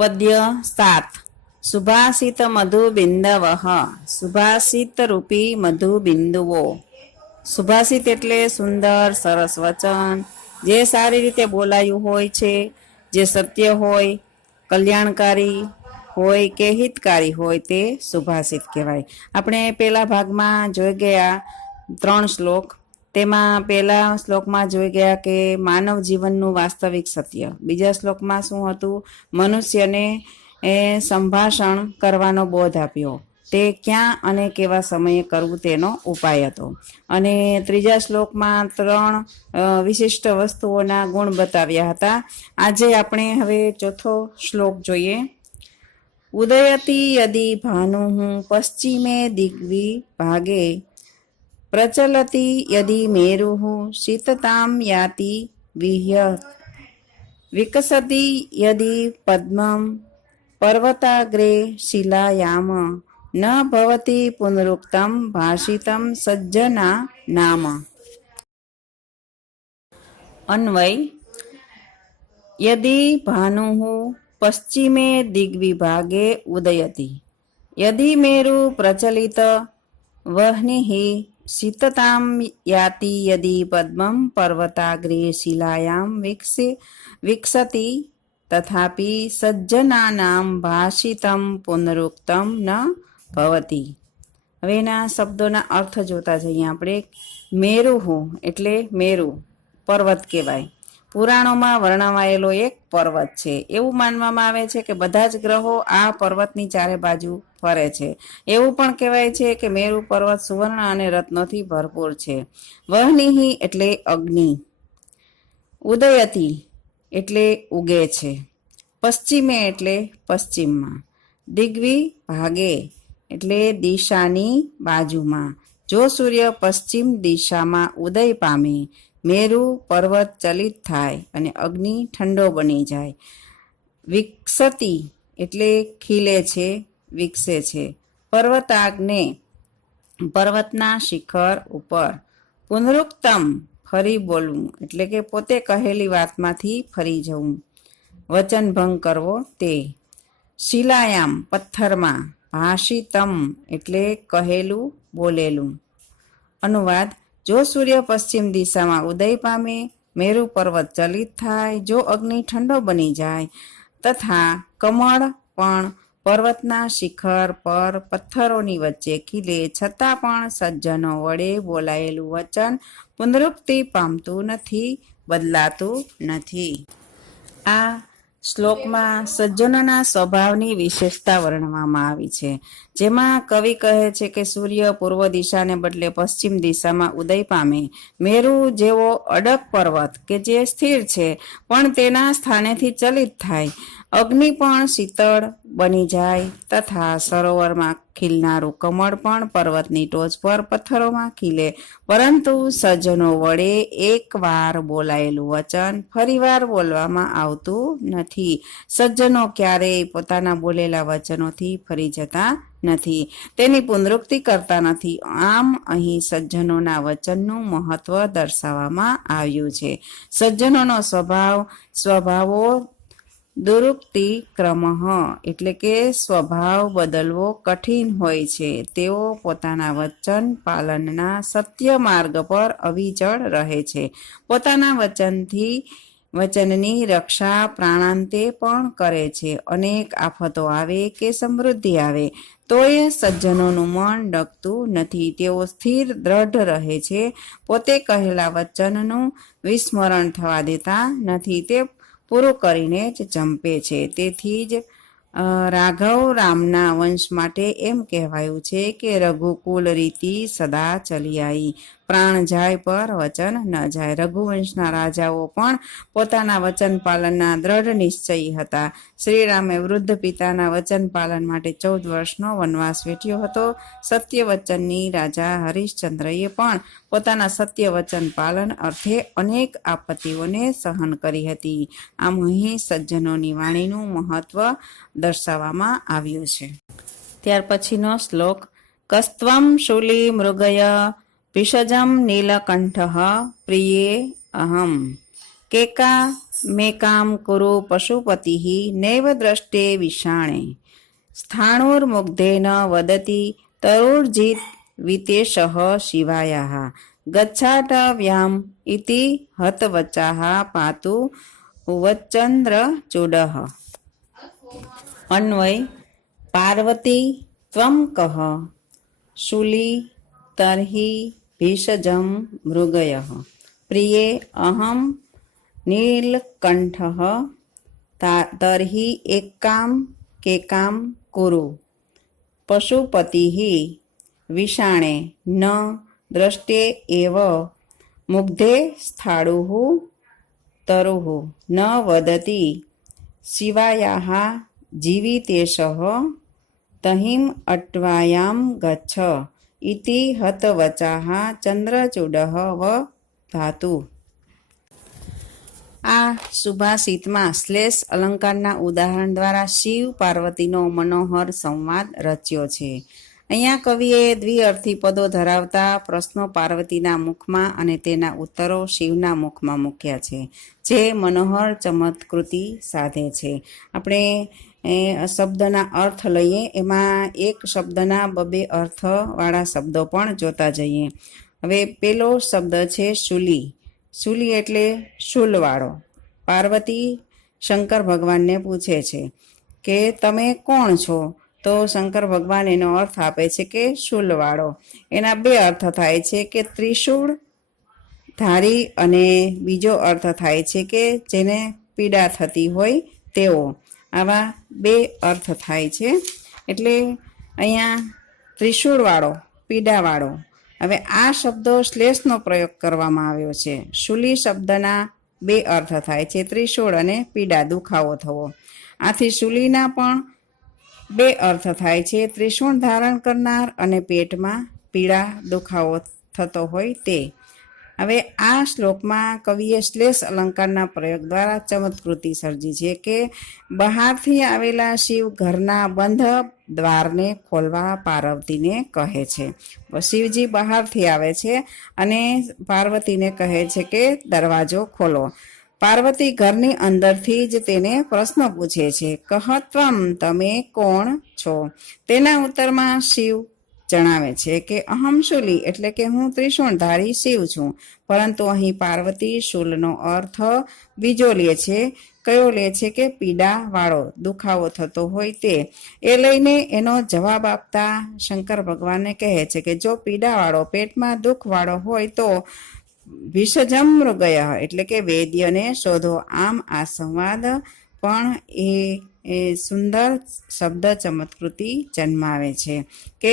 पद्य 7 सुभाषित मधु बिंदव सुभाषित रूपी मधु बिंदुओ। सुभाषित एटले सुंदर सरस वचन जे सारी रीते बोलायु होय छे, जे सत्य होय, कल्याणकारी होय के हितकारी होय ते सुभाषित कहेवाय। આપણે પેલા ભાગમાં જોઈ ગયા 3 શ્લોક, તેમાં પહેલા શ્લોકમાં જોઈ ગયા કે માનવ જીવનનું વાસ્તવિક સત્ય, બીજા શ્લોકમાં શું હતું, મનુષ્યને સંભાષણ કરવાનો બોધ આપ્યો, તે ક્યાં અને કેવા સમયે કરવું તેનો ઉપાય હતો, અને ત્રીજા શ્લોકમાં 3 વિશિષ્ટ વસ્તુઓના ગુણ બતાવ્યા હતા। આજે આપણે હવે ચોથો શ્લોક જોઈએ। ઉદયતિ યદિ ભાનુઃ પશ્ચિમે દિગ્વિભાગે प्रचलति यदि मेरुः शीततां याति विकसति यदि पद्मं पर्वताग्रे शिलायाम न भवति पुनरुक्तं भाषितं सज्जना नाम। अन्वय यदि भानुः पश्चिमे दिग्विभागे उदयति, यदि मेरु प्रचलित वह्निः शीततां याति, यदि पद्मं पर्वताग्रे शिलायां विकसति तथापि सज्जनानां भाषितं पुनरुक्तं न भवति। હવે એના શબ્દોના અર્થ જોતા જઈએ આપણે। મેરુઃ એટલે મેરુ પર્વત કહેવાય, પુરાણોમાં વર્ણવાયેલો એક પર્વત છે। એવું માનવામાં આવે છે કે બધા જ ગ્રહો આ પર્વતની ચારે બાજુ ફરે છે। એવું પણ કહેવાય છે કે મેરુ પર્વત સુવર્ણ અને રત્નોથી ભરપૂર છે। વહ્નિઃ એટલે અગ્નિ, ઉદયતિ એટલે ઉગે છે, પશ્ચિમે એટલે પશ્ચિમમાં, દિગ્વિ ભાગે એટલે દિશાની બાજુમાં। જો સૂર્ય પશ્ચિમ દિશામાં ઉદય પામે, મેરુ પર્વત ચલિત થાય અને અગ્નિ ઠંડો બની જાય। વિકસતિ એટલે ખીલે છે, વિકસે છે। પર્વતાગ્ને પર્વતના શિખર ઉપર, પુનરુક્તમ ફરી બોલવું એટલે કે પોતે કહેલી વાતમાંથી ફરી જવું, વચન ભંગ કરવો તે। શિલાયામ પથ્થરમાં, ભાષિતમ એટલે કહેલું બોલેલું। અનુવાદ જો સૂર્ય પશ્ચિમ દિશામાં ઉદય પામે, મેરુ પર્વત ચલિત થાય, જો અગ્નિ ઠંડો બની જાય, તથા કમળ પણ પર્વતના શિખર પર પથ્થરોની વચ્ચે ખીલે, છતાં પણ સજ્જનો વડે બોલાયેલું વચન પુનરુક્તિ પામતું નથી, બદલાતું નથી। આ શ્લોકમાં સજ્જનોના સ્વભાવની વિશેષતા વર્ણવવામાં આવી છે, જેમાં કવિ કહે છે કે સૂર્ય પૂર્વ દિશાને બદલે પશ્ચિમ દિશામાં ઉદય પામે, મેરુ જેવો અડગ પર્વત કે જે સ્થિર છે પણ તેના સ્થાનેથી ચલિત થાય, અગ્નિ પણ શીતળ બની જાય, તથા સરોવરમાં ખીલનારું કમળ પણ પર્વતની ટોચ પર પથ્થરોમાં ખીલે, પરંતુ સજ્જનો વડે એકવાર બોલાયેલું વચન ફરીવાર બોલવામાં આવતું નથી। સજ્જનો ક્યારેય પોતાના બોલેલા વચનોથી ફરી જતા નથી, તેની પુનરુક્તિ કરતા નથી। આમ અહીં સજ્જનોના વચનનું મહત્વ દર્શાવવામાં આવ્યું છે। સજ્જનોનો સ્વભાવો દુરુક્તિ ક્રમ એટલે કે સ્વભાવ બદલવો કઠિન હોય છે। તેઓ પોતાના વચન પાલનના સત્ય માર્ગ પર અવિચળ રહે છે, પોતાના વચનની રક્ષા પ્રાણાંતે પણ કરે છે। અનેક આફતો આવે કે સમૃદ્ધિ આવે તોય સજ્જનોનું મન ડગતું નથી, તેઓ સ્થિર દ્રઢ રહે છે, પોતે કહેલા વચનનું વિસ્મરણ થવા દેતા નથી, તે પૂરું કરીને જ જંપે છે। તેથી જ રાઘવ રામના વંશ માટે એમ કહેવાયું છે કે રઘુકુલ રીતિ સદા ચલી આવી, પ્રાણ જાય પર વચન ન જાય. રઘુવંશના રાજાઓ પણ પોતાના વચન પાલનના દ્રઢ નિશ્ચયી હતા. શ્રીરામે વૃદ્ધ પિતાના વચન પાલન માટે 14 વર્ષનો વનવાસ વેઠ્યો હતો. સત્ય વચનની રાજા હરિશ્ચંદ્રએ પણ પોતાના સત્ય વચન પાલન અર્થે અનેક આપત્તિઓને સહન કરી હતી. આમ અહીં સજ્જનોની વાણીનું મહત્વ દર્શાવવામાં આવ્યું છે. ત્યાર પછીનો શ્લોક. કસ્ત્વમ શૂલી મૃગય ભિષજમ નીલકંઠ પ્રિયે અહમ કેકા મેકામ કુરુ પશુપતિ નૈવ દ્રષ્ટે વિષાણે સ્થાણુર્મુગ્ધેન વદતિ તરુર્જિત વિતેશ શિવાયા ગચ્છાટવ્યામ ઇતિ હતવચાહ પાતુ વચ્ચંદ્ર ચૂડ. અન્વય. પાર્વતી ત્વમ કહ શૂલી તર્હિ ભીષજમ મૃગય પ્રિયે અહમ નીલકંઠ તર્હિ એકામ કેકામ કુરુ પશુપતિ વિષાણે ન દ્રષ્ટે એવ મુગ્ધે સ્થાળુ તરુઃ ન વદતિ શિવાયાઃ જીવિતેશ તહિમ અટ્વાયામ ગચ્છ ઇતિ હતવચાઃ ચંદ્રચૂડઃ વ ધાતુ. આ સુભાષિતમાં શ્લેષ અલંકારના ઉદાહરણ દ્વારા શિવ પાર્વતીનો મનોહર સંવાદ રચ્યો છે. અહીંયા કવિએ દ્વિઅર્થી પદો ધરાવતા પ્રશ્નો પાર્વતીના મુખમાં અને તેના ઉત્તરો શિવના મુખમાં મૂક્યા છે, જે મનોહર ચમત્કૃતિ સાધે છે. આપણે શબ્દના અર્થ લઈએ, એમાં એક શબ્દના 2 અર્થવાળા શબ્દો પણ જોતા જઈએ. હવે પેલો શબ્દ છે શૂલી. શૂલી એટલે શૂલવાળો. પાર્વતી શંકર ભગવાનને પૂછે છે કે તમે કોણ છો? તો શંકર ભગવાન એનો અર્થ આપે છે કે શૂલવાળો. એના 2 અર્થ થાય છે કે ત્રિશૂળ ધારી, અને બીજો અર્થ થાય છે કે જેને પીડા થતી હોય તેવો. આવા 2 અર્થ થાય છે. એટલે અહીંયા ત્રિશૂળવાળો, પીડાવાળો. હવે આ શબ્દો શ્લેષનો પ્રયોગ કરવામાં આવ્યો છે. શૂલી શબ્દના 2 અર્થ થાય છે, ત્રિશૂળ અને પીડા, દુખાવો થવો. આથી શૂલીના પણ 2 અર્થ થાય છે, ત્રિશૂળ ધારણ કરનાર અને પેટમાં પીડા, દુખાવો થતો હોય તે. હવે આ શ્લોકમાં કવિએ શ્લેષ અલંકારના પ્રયોગ દ્વારા ચમત્કૃતિ સર્જી છે કે બહારથી આવેલા શિવ ઘરના બંધ દ્વારને ખોલવા પાર્વતીને કહે છે. શિવજી બહારથી આવે છે અને પાર્વતીને કહે છે કે દરવાજો ખોલો. પાર્વતી ઘરની અંદરથી જ તેને પ્રશ્ન પૂછે છે, કહત્વમ, તમે કોણ છો? તેના ઉત્તરમાં શિવ જણાવે છે કે અહમ શૂલી, એટલે કે હું ત્રિશૂળધારી શિવ છું. પરંતુ અહીં પાર્વતી શૂલનો અર્થ બીજો લે છે. કયો લે છે? કે પીડા વાળો, દુખાવો થતો હોય તે. એ લઈને એનો જવાબ આપતા શંકર ભગવાનને કહે છે કે જો પીડાવાળો, પેટમાં દુઃખવાળો હોય તો ભિષજમ મૃગય, એટલે કે વૈદ્યને શોધો. આમ આ સંવાદ પણ એ સુંદર શબ્દ ચમત્કૃતિ જન્માવે છે કે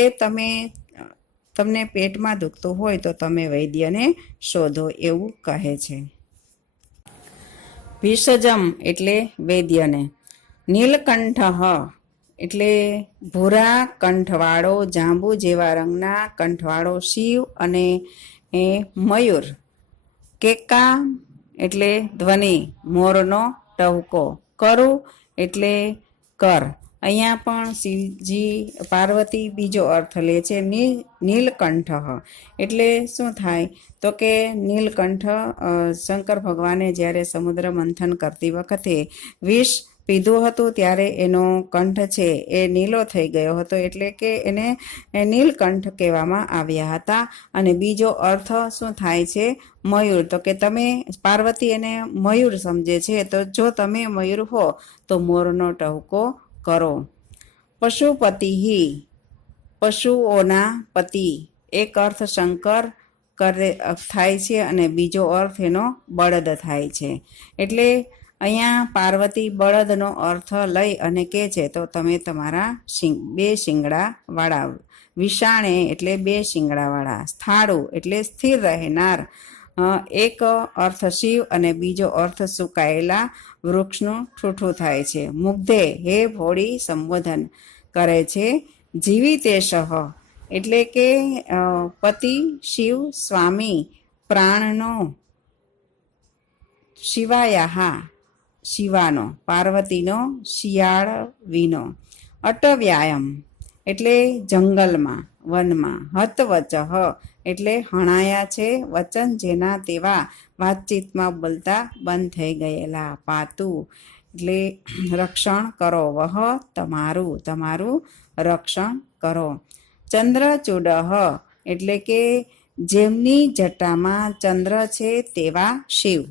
તમને પેટમાં દુખતું હોય તો તમે વૈદ્યને શોધો, એવું કહે છે. ભિષજમ એટલે વૈદ્યને. નીલકંઠ એટલે ભૂરા કંઠવાળો, જાંબુ જેવા રંગના કંઠવાળો શિવ અને મયુર. કેકા એટલે ધ્વનિ, મોરનો ટહુકો. કરુ એટલે કર. અહીંયા પણ શિવજી પાર્વતી બીજો અર્થ લે છે. નીલકંઠ એટલે શું થાય? તો કે નીલકંઠ, શંકર ભગવાને જ્યારે સમુદ્ર મંથન કરતી વખતે વિષ પીધું હતું ત્યારે એનો કંઠ છે એ નીલો થઈ ગયો હતો, એટલે કે એને નીલકંઠ કહેવામાં આવ્યા હતા. અને બીજો અર્થ શું થાય છે? મયુર. તો કે તમે, પાર્વતી એને મયુર સમજે છે, તો જો તમે મયુર હો તો મોરનો ટહુકો કરો. પશુપતિ, પશુઓના પતિ. એક અર્થ શંકર કરે થાય છે અને બીજો અર્થ એનો બળદ થાય છે. એટલે અહીંયા પાર્વતી બળદનો અર્થ લઈ અને કહે છે તો તમે તમારા બે શિંગડા વાળા, વિષાણે એટલે બે શિંગડા વાળા, સ્થાળુ એટલે સ્થિર રહેનાર, એક અર્થ શિવ અને બીજો અર્થ સુકાયેલા વૃક્ષનું ઠૂઠું થાય છે. મુગ્ધે હે ભોળી સંબોધન કરે છે. જીવિતેશઃ એટલે કે પતિ શિવ સ્વામી પ્રાણનો, શિવાયાહા શિવાનો, પાર્વતીનો શિયાળવીનો, અટવ્યાયમ એટલે જંગલમાં વનમાં, હતવચઃ એટલે હણાયા છે, વચન જેના તેવા વાતચીતમાં બોલતા બંધ થઈ ગયેલા, પાતુ એટલે રક્ષણ કરો, વહ તમારું, તમારું રક્ષણ કરો, ચંદ્રચૂડઃ એટલે કે જેમની જટામાં ચંદ્ર છે તેવા શિવ.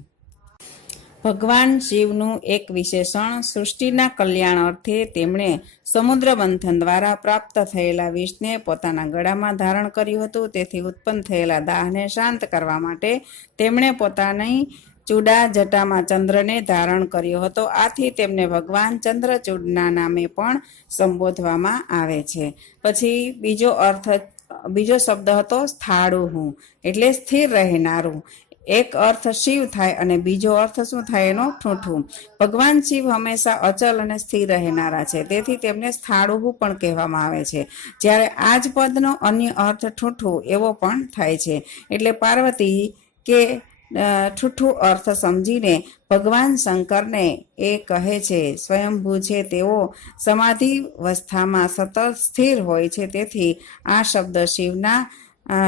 ભગવાન શિવનું એક વિશેષણ સૃષ્ટિના કલ્યાણ અર્થે તેમણે સમુદ્ર મંથન દ્વારા પ્રાપ્ત થયેલા વિષને પોતાના ગળામાં ધારણ કર્યું હતું. તેથી ઉત્પન્ન થયેલા દાહને શાંત કરવા માટે તેમણે પોતાની ચૂડા જટામાં ચંદ્રને ધારણ કર્યો હતો. આથી તેમને ભગવાન ચંદ્રચૂડના નામે પણ સંબોધવામાં આવે છે. પછી બીજો શબ્દ હતો સ્થાળુહુ એટલે સ્થિર રહેનારું. એક અર્થ શિવ થાય અને બીજો અર્થ શું થાય એનો? ઠૂઠું. ભગવાન શિવ હંમેશા અચલ અને સ્થિર રહેનારા છે, તેથી તેમને સ્થાળુહુ પણ કહેવામાં આવે છે. જ્યારે આ જ પદનો અન્ય અર્થ ઠૂઠું એવો પણ થાય છે. એટલે પાર્વતી કે ઠૂઠું અર્થ સમજીને ભગવાન શંકરને એ કહે છે સ્વયંભૂ છે તેઓ સમાધિ અવસ્થામાં સતત સ્થિર હોય છે, તેથી આ શબ્દ શિવના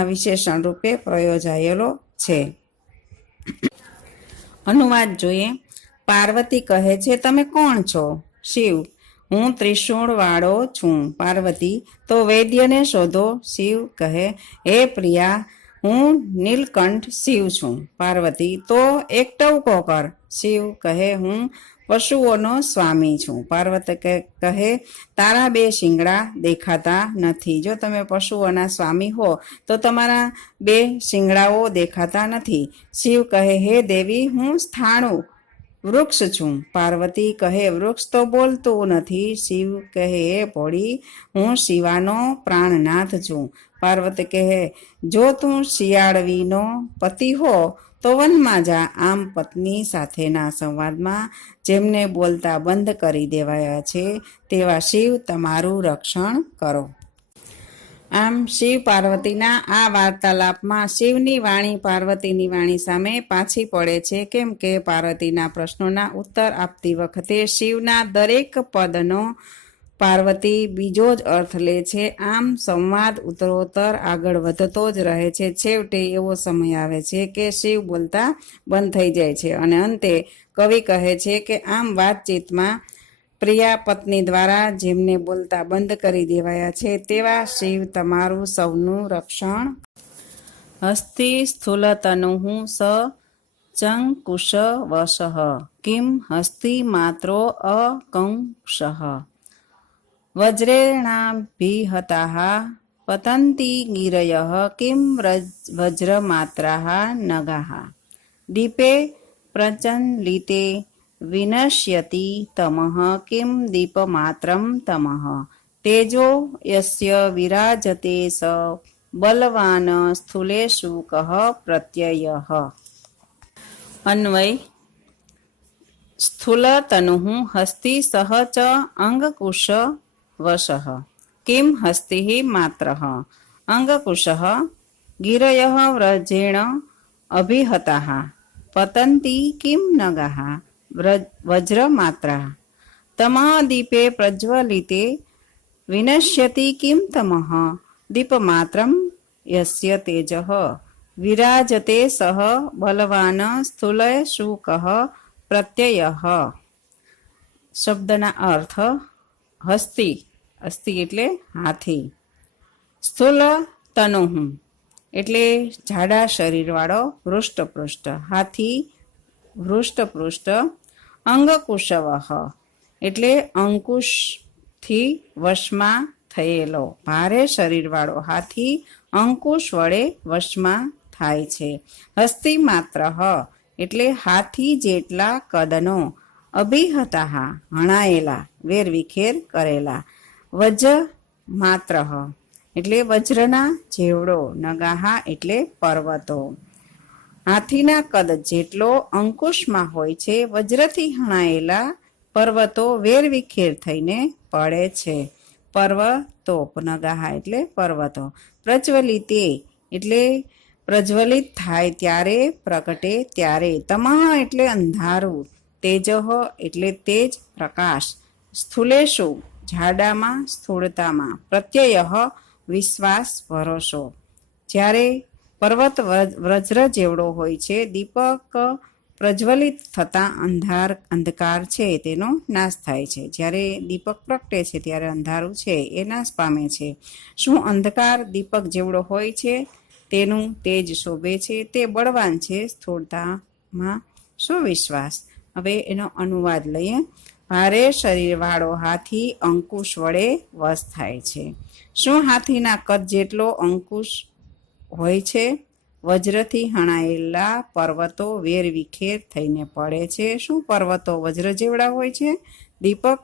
વિશેષણ રૂપે પ્રયોજાયેલો છે. અનુવાદ જોઈએ. પાર્વતી કહે છે તમે કોણ છો? શિવ હું ત્રિશૂળ વાળો છું. પાર્વતી તો વૈદ્યને શોધો. શિવ કહે હે પ્રિયા હું નીલકંઠ શિવ છું. પાર્વતી તો એક ટવકો કર. શિવ કહે હું પશુઓનો સ્વામી છું. પાર્વતી કહે તારા બે શિંગડા દેખાતા નથી. જો તમે પશુઓના સ્વામી હો તો તમારા બે શિંગડાઓ દેખાતા નથી. શિવ કહે હે દેવી હું સ્થાણુ વૃક્ષ છું. પાર્વતી કહે વૃક્ષ તો બોલતું નથી. શિવ કહે હે ભોળી હું શિવાનો પ્રાણનાથ છું. પાર્વતી કહે જો તું શિયાળવીનો પતિ હો તો વનમાં જા. આમ પત્ની સાથેના સંવાદમાં જેમને બોલતા બંધ કરી દેવાયા છે તેવા શિવ તમારું રક્ષણ કરો. આમ શિવ પાર્વતીના આ વાર્તાલાપમાં શિવની વાણી પાર્વતીની વાણી સામે પાછી પડે છે, કેમ કે પાર્વતીના પ્રશ્નોના ઉત્તર આપતી વખતે શિવના દરેક પદનો પાર્વતી બીજો જ અર્થ લે છે. આમ સંવાદ ઉત્તરોત્તર આગળ વધતો જ રહે છે. છેવટે એવો સમય આવે છે કે શિવ બોલતા બંધ થઈ જાય છે અને અંતે કવિ કહે છે કે આમ વાતચીતમાં પ્રિયા પત્ની દ્વારા જેમને બોલતા બંધ કરી દેવાયા છે તેવા શિવ તમારું સૌનું રક્ષણ. હસ્તિ સ્થૂલતનુઃ સ ચંકુશ વશઃ કિમ હસ્તિ માત્રો અકંશઃ વજ્રેણાભિહતાઃ પતન્તિ ગિરયઃ કિમ વજ્રમાત્રાઃ નગાઃ દીપે પ્રચલિતે વિનશ્યતિ તમઃ કિમ દીપમાત્રં તમઃ તેજો યસ્ય વિરાજતે સ બલવાન સ્થૂલેષુ કઃ પ્રત્યયઃ. અન્વય. સ્થૂલતનુઃ હસ્તિ સહ ચ અંગકુશ વશઃ કિમ હસ્તિઃ માત્રઃ અંગકુશઃ ગિરયઃ વ્રજેણ અભિહતાઃ પતન્તિ કિમ નગાઃ વજ્રમાત્રાઃ તમઃ દીપે પ્રજ્વલિતે વિનશ્યતિ કિમ તમઃ દીપમાત્રં યસ્ય તેજઃ વિરાજતે સહ બલવાન સ્થૂલેષુકઃ પ્રત્યયઃ. શબ્દના અર્થ. હસ્તિ અસ્થિ એટલે હાથી, સ્થૂલ તનુઃ એટલે જાડા શરીરવાળો હૃષ્ટપૃષ્ઠ હાથી, હૃષ્ટપૃષ્ઠ. અંગકુશવઃ એટલે અંકુશથી વશમાં થયેલો ભારે શરીરવાળો હાથી અંકુશ વડે વશમાં થાય છે. હસ્તિ માત્ર એટલે હાથી જેટલા કદનો અભિહતાઃ હણાયેલા, વેરવિખેર કરેલા. વજ માત્ર એટલે વજ્રના જેવડો, નગાહા એટલે પર્વતો. હાથીના કદ જેટલો અંકુશમાં હોય છે, વજ્રથી હણાયેલા પર્વતો વેરવિખેર થઈને પડે છે. પર્વતો, નગાહા એટલે પર્વતો. પ્રજ્વલિતે એટલે પ્રજ્વલિત થાય ત્યારે, પ્રગટે ત્યારે. તમઃ એટલે અંધારું. તેજઃ એટલે તેજ, પ્રકાશ. સ્થૂલેષુ જાડામાં, સ્થૂળતામાં. પ્રત્યયઃ વિશ્વાસ, ભરોસો. જ્યારે પર્વત વજ્ર જેવડો હોય છે, દીપક પ્રજ્વલિત થતાં અંધકાર છે તેનો નાશ થાય છે. જ્યારે દીપક પ્રગટે છે ત્યારે અંધારું છે એ નાશ પામે છે. શું અંધકાર દીપક જેવડો હોય છે? તેનું તેજ શોભે છે, તે બળવાન છે. સ્થૂળતામાં શું વિશ્વાસ. હવે એનો અનુવાદ લઈએ. ભારે શરીરવાળો હાથી અંકુશ વડે વશ થાય છે. શું હાથીના કદ જેટલો અંકુશ હોય છે? વજ્રથી હણાયેલા પર્વતો વેરવિખેર થઈને પડે છે. શું પર્વતો વજ્ર જેવડા હોય છે? દીપક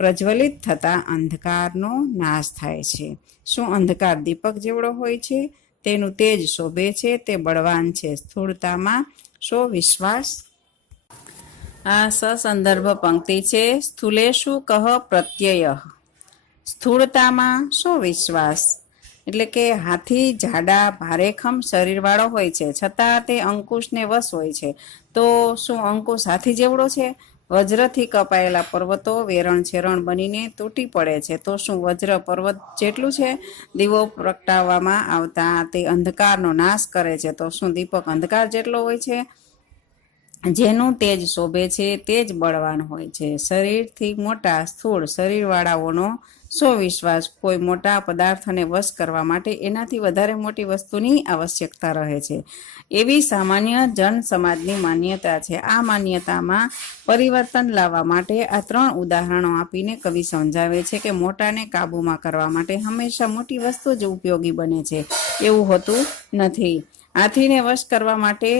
પ્રજ્વલિત થતાં અંધકારનો નાશ થાય છે. શું અંધકાર દીપક જેવડો હોય છે? તેનું તેજ શોભે છે, તે બળવાન છે. સ્થૂળતામાં શો વિશ્વાસ. આ સંદર્ભ પંક્તિ છે. સ્થૂલેષુ કહ પ્રત્યય. સ્થૂળતામાં શો વિશ્વાસ. એટલે કે હાથી જાડા ભારેખમ શરીરવાળો હોય છે, છતાં તે અંકુશને વશ હોય છે. તો શું અંકુશ હાથી જેવડો છે? વજ્રથી કપાયેલા પર્વતો વેરણ છેરણ બનીને તૂટી પડે છે. તો શું વજ્ર પર્વત જેટલું છે? દીવો પ્રગટાવવામાં આવતા તે અંધકારનો નાશ કરે છે. તો શું દીપક અંધકાર જેટલો હોય છે? જેનું તેજ શોભે છે તે જ બળવાન હોય છે. શરીરથી મોટા સ્થૂળ શરીરવાળાઓનો શો વિશ્વાસ. કોઈ મોટા પદાર્થને વશ કરવા માટે એનાથી વધારે મોટી વસ્તુની આવશ્યકતા રહે છે, એવી સામાન્ય જન સમાજની માન્યતા છે. આ માન્યતામાં પરિવર્તન લાવવા માટે આ 3 ઉદાહરણો આપીને કવિ સમજાવે છે કે મોટાને કાબૂમાં કરવા માટે હંમેશા મોટી વસ્તુ જ ઉપયોગી બને છે એવું હોતું નથી. હાથીને વશ કરવા માટે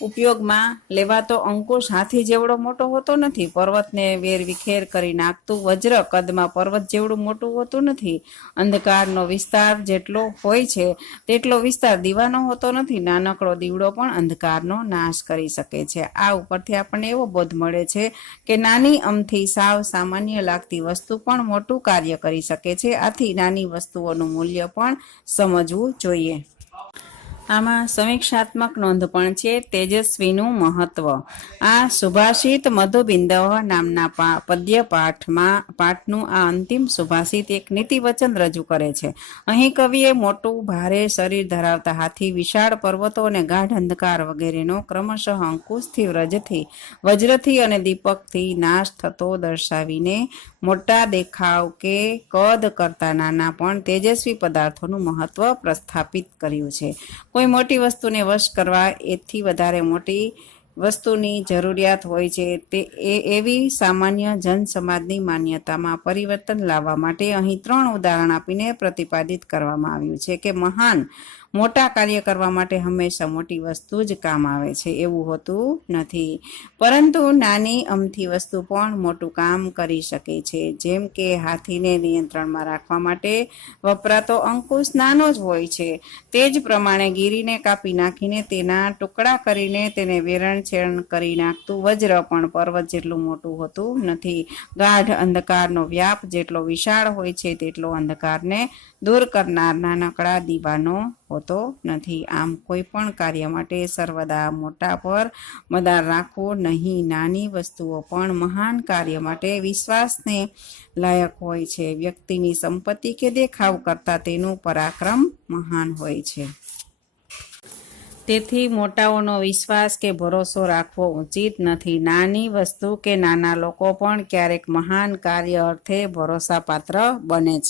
ઉપયોગમાં લેવાતો અંકુશ હાથી જેવડો મોટો હોતો નથી. પર્વતને વેરવિખેર કરી નાખતું વજ્ર કદમાં પર્વત જેવડું મોટું હોતું નથી. અંધકારનો વિસ્તાર જેટલો હોય છે તેટલો વિસ્તાર દીવાનો હોતો નથી. નાનકડો દીવડો પણ અંધકારનો નાશ કરી શકે છે. આ ઉપરથી આપણને એવો બોધ મળે છે કે નાની અમથી સાવ સામાન્ય લાગતી વસ્તુ પણ મોટું કાર્ય કરી શકે છે. આથી નાની વસ્તુઓનું મૂલ્ય પણ સમજવું જોઈએ. આમાં સમીક્ષાત્મક નોંધ પણ છે. તેજસ્વીનું મહત્વ. આ સુભાષિત મધુબિંદવ નામના પદ્ય પાઠનું આ અંતિમ સુભાષિત એક નીતિવચન રજૂ કરે છે. અહીં કવિએ મોટું ભારે શરીર ધરાવતા હાથી, વિશાળ પર્વતો અને ગાઢ અંધકાર વગેરેનો ક્રમશઃ અંકુશથી વજ્રથી અને દીપકથી નાશ થતો દર્શાવીને મોટા દેખાવ કે કદ કરતા નાના પણ તેજસ્વી પદાર્થોનું મહત્વ પ્રસ્થાપિત કર્યું છે. કોઈ મોટી વસ્તુને વશ કરવા એથી વધારે મોટી વસ્તુની જરૂરિયાત હોય છે. તે એવી સામાન્ય જનસમાજની માન્યતામાં પરિવર્તન લાવવા માટે અહીં 3 ઉદાહરણ આપીને પ્રતિપાદિત કરવામાં આવ્યું છે કે મોટા કાર્ય કરવા માટે હંમેશા મોટી વસ્તુ જ કામ આવે છે એવું હોતું નથી, પરંતુ નાની અમથી વસ્તુ પણ મોટું કામ કરી શકે છે. જેમ કે હાથીને નિયંત્રણમાં રાખવા માટે વપરાતો અંકુશ નાનો જ હોય છે, તે જ પ્રમાણે ગીરીને કાપી નાખીને તેના ટુકડા કરીને તેને વેરણછેરણ કરી નાખતું વજ્ર પણ પર્વત જેટલું મોટું હોતું નથી. ગાઢ અંધકારનો વ્યાપ જેટલો વિશાળ હોય છે તેટલો અંધકારને દૂર કરનાર નાનકડા દીવાનો હોતો નથી. આમ કોઈ પણ કાર્ય માટે સર્વદા મોટા પર મદાર રાખવો નહીં. નાની વસ્તુઓ પણ મહાન કાર્ય માટે વિશ્વાસને લાયક હોય છે. વ્યક્તિની સંપત્તિ કે દેખાવ કરતાં તેનું પરાક્રમ મહાન હોય છે. તેથી મોટાઓનો વિશ્વાસ કે ભરોસો રાખવો ઉચિત નથી. નાની વસ્તુ કે નાના લોકો પણ ક્યારેક મહાન કાર્ય અર્થે ભરોસાપાત્ર બને છે.